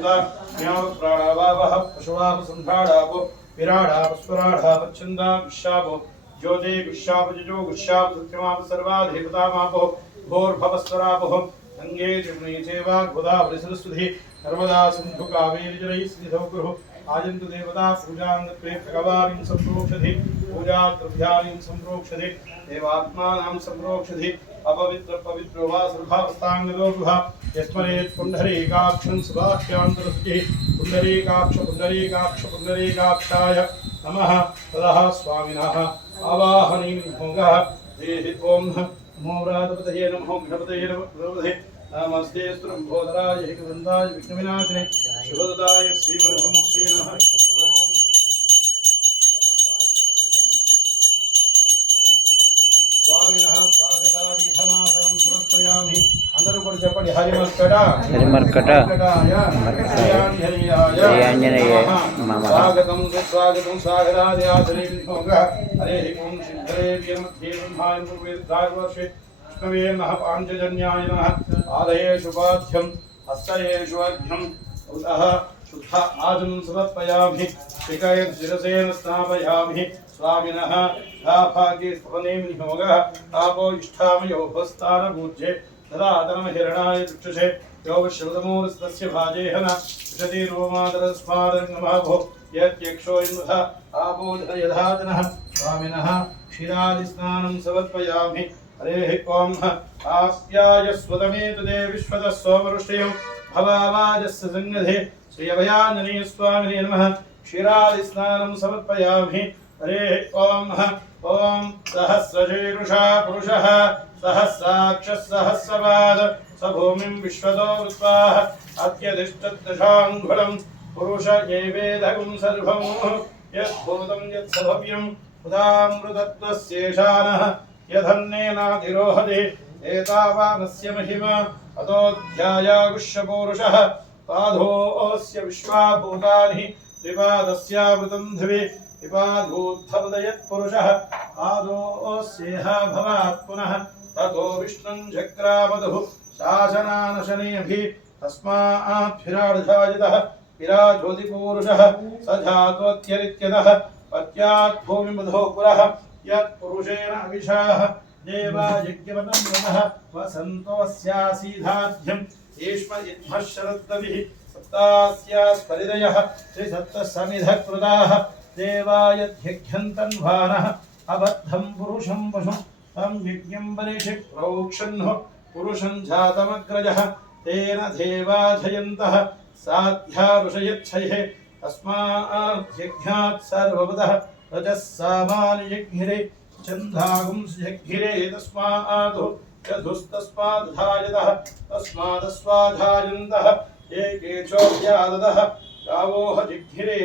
उदा न्याव प्राणावावः पशुवाप संधाडापो विराडाप स्वराडाप छन्दा विश्वापो ज्योति विश्वाप जुजो विश्वाप सत्यमाप सर्वाधिपतामापो घोर्भवस्वरापो गंगे जमुने चैवा गोदावरी सरस्वती नर्मदा सिंधु कावेरी जलैः स्निधौ कुरु आजन्तु देवता पूजाङ्गत्वे भगवान् सम्प्रोक्षति पूजा द्रव्याणि सम्प्रोक्षति देवात्मानां सम्प्रोक्षति अपवित्र पवित्रो वा सर्वावस्थाङ्गतो गुहा यस्मरेत् पुण्डरीकाक्षं सुभाष्यान्तरस्तिः पुण्डरीकाक्षाय नमः ततः स्वामिनः आवाहनीं भोगः देहि ॐ नमो व्रातपतये नमो गणपतये नमः नमस्ते स्त्रम्भोदराय एकदन्ताय विघ्नविनाशिने शुभदाय श्रीवरब्रह्मणे नमः। स्वामिनः स्वागतादीथमासनं समर्पयामि। అందరూ కూడా చెప్పండి హరిమర్కట స్వాగతం సుస్వాగతం స్వాగతాది ఆచరేభోగ హరే ఓం సిద్ధరే వీరమధ్యే బ్రహ్మాయ పూర్వేద్ధార్వర్షే విష్ణవే నమః పాంచజన్యాయ నమః పాదయేషు పాద్యం హస్తయేషు అర్ఘ్యం ఉదః శుద్ధ ఆజం సమర్పయామి శ్రీకైర్ శిరసేన స్నాపయామి स्वामिनः भागे स्तवनेमि होगः तापो इष्ठामयो भस्तान पूज्ये तदा तनमहिरणाय चक्षुषे यो विश्वतमूर्स्तस्य भाजेहन विशति रोमादरस्मादङ्गमाभो यत्यक्षो इन्द्रः आपो यथाजनः स्वामिनः क्षीरादिस्नानं समर्पयामि हरेः ओम् आप्यायस्वतमे तुदे विश्वतः सोमरुष्टयं भवावाजस्य सन्निधे श्रीअभयानने स्वामिने नमः क्षीरादिस्नानं समर्पयामि हरे ओम ओम सहस्रशीर्षा पुरुषः सहस्राक्षः सहस्रपाद स भूमिं विश्वतो वृत्वा अत्यधिष्ठद्दशाङ्गुलं पुरुष एवेदगुं सर्वं यद्भूतं यत्सभव्यं उदामृतत्वस्येषानः यदन्नेनाधिरोहति एतावानस्य महिमा अतोऽध्यायागुष्यपूरुषः पादोऽस्य विश्वाभूतानि द्विपादस्यावृतं धिवि विपादूद्धवदयत्पुरुषः आदोऽस्येह भवात् पुनः ततो विष्णुं जग्रामधुः शासनानशनेभिः तस्माद्भिरार्धायितः विराजोतिपूरुषः स जातोऽत्यरित्यतः पत्यात् भूमिमधो पुरः यत्पुरुषेण अविशाः देवा यज्ञवनं नमः वसन्तोऽस्यासीधाध्यम् ईष्म इद्मः शरद्दविः सप्तास्यास्परिदयः त्रिसप्तसमिधः कृताः देवायध्यघ्यन्तन्वानः अबद्धं पुरुषं पशुं तं यज्ञं बलिषिक् प्रोक्षन्नो पुरुषं जातमग्रजः तेन देवाधयन्तः साध्या ऋषयच्छये तस्माद्यज्ञात् सर्वपदः रजः सामानि जग्हिरे छन्दागुंसजग्हिरे तस्मादु यधुस्तस्मादधायतः तस्मादस्वाधायन्तः एकेचोऽव्याददः गावोह जिघ्रे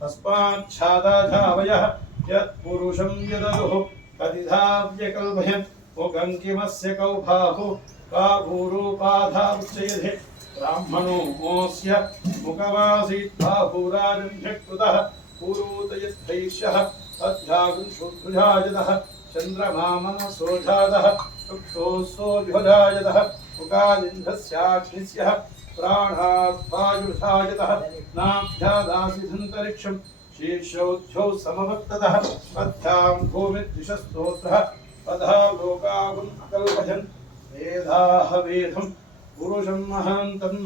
तस्माच्छादाधावयः यत्पुरुषं यददुः कतिधाव्यकल्पयन् मुखङ्किमस्य कौभाहु काभूरूपाधामुच्यते ब्राह्मणोऽस्य मुखमासीत् बाहुराजन्यकृतः पुरूतयद्भैष्यः अध्यागुंशोद्भुजायतः चन्द्रमा मनसोऽजातः चक्षुःसोऽभ्युजायतः मुखादिन्धस्याग्निस्यः प्राणाद्वायुषायतः नाभ्यादासिधन्तरिक्षं शीर्षोऽध्यो समवर्ततः पद्भ्यां भूमिद्विषस्तोत्रः पदा लोकागुम् अकल्पयन् वेदाः वेदं पुरुषं महान्तं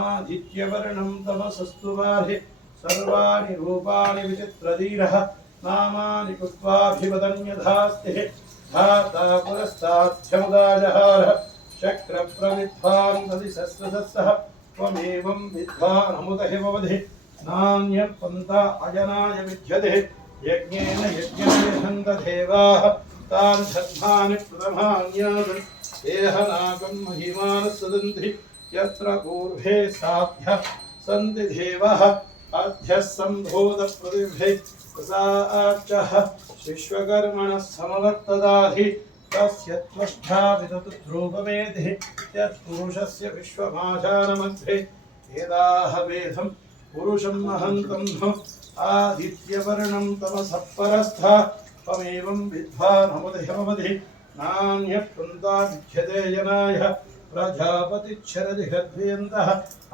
आदित्यवर्णं तमसस्तु बाहे सर्वाणि रूपाणि विचित्रधीरः नामानि कृत्वाभिवदन्यथास्ते धाता पुरस्ताच्छमुदाजहारः चक्रप्रविद्वान् तदिशस्त्रसः त्वमेवं विद्वानमुदहिमवधि नान्यपन्था अजनाय विद्यते यज्ञेन यज्ञेहन्तदेवाः तान् धर्मानि प्रथमान्यासन् देहनागं महिमानः सदन्ति यत्र पूर्वे साभ्यः सन्ति देवाः अध्यः सम्भूतपृथिव्यै प्रसाच्चः विश्वकर्मणः समवर्तदाहि तस्य त्वष्टा विदतुरूपमेधिः यत्पुरुषस्य विश्वमाचारमध्ये वेदाः वेदं पुरुषं महन्तं आदित्यवर्णं तमसः परस्थः त्वमेवं विद्वानमुदहिमवधि नान्यः पुन्ता विद्यते जनाय प्रजापतिच्छरदि हद्वयन्तः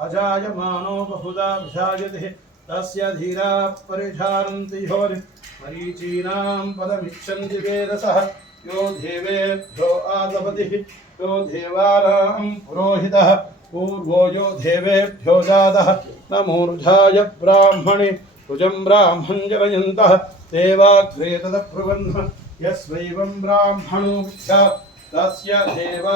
अजायमानो बहुधा विषायते तस्य धीरा परिचारन्ति होरि मरीचीनां पदमिच्छन्ति वेदसः यो देवेभ्यो आगपतिः यो देवानां पुरोहितः पूर्वो यो देवेभ्यो जातः नमोर्धाय ब्राह्मणे भुजं ब्राह्मं जनयन्तः देवाग्रे तदब्रुवन् यस्वैवं ब्राह्मणो विद्या तस्य देवा